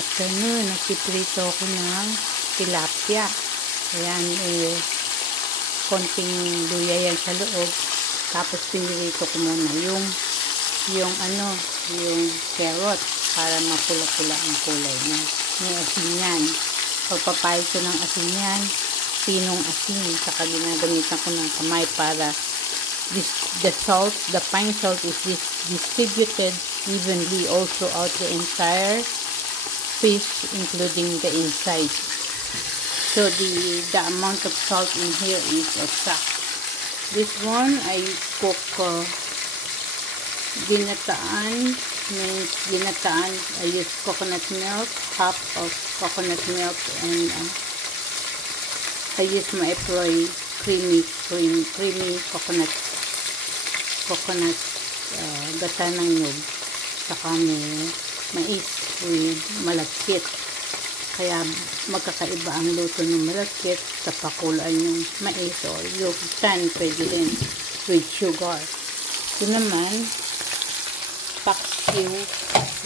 afternoon, nagpiprito ako ng tilapia. Ayan, konting luya yan sa loob. Tapos pinirito ko muna yung carrot para mapula-pula ang kulay niya. May asin yan. Pagpapahid ko ng asin yan, pinong asin. Saka ginagamitan ko ng kamay para the fine salt is distributed evenly also out the entire fish, including the inside. So the amount of salt in here is exact. This one I cook ginataan. Means ginataan, I use coconut milk, half of coconut milk, and I use my creamy coconut gata ng nyug. Saka may mais with malagkit. Kaya magkakaiba ang luto ng malagkit sa pakulaan yung mais o yung tan, pwede rin with sugar. Ito naman, paksiw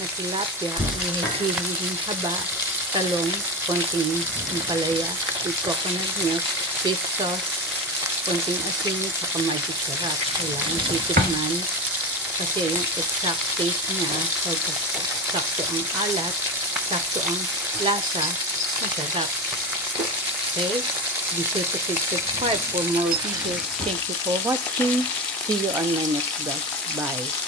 na tilapia, may siling haba, talong, konting ampalaya, with coconut milk, fish sauce, konting asin, saka magic sarap. Kailangan titikman kasi yung exact taste niya, sakto ang alat, sakto ang lasa, masarap. Okay? Be sure to subscribe for more videos. Thank you for watching. See you on my next vlog. Bye.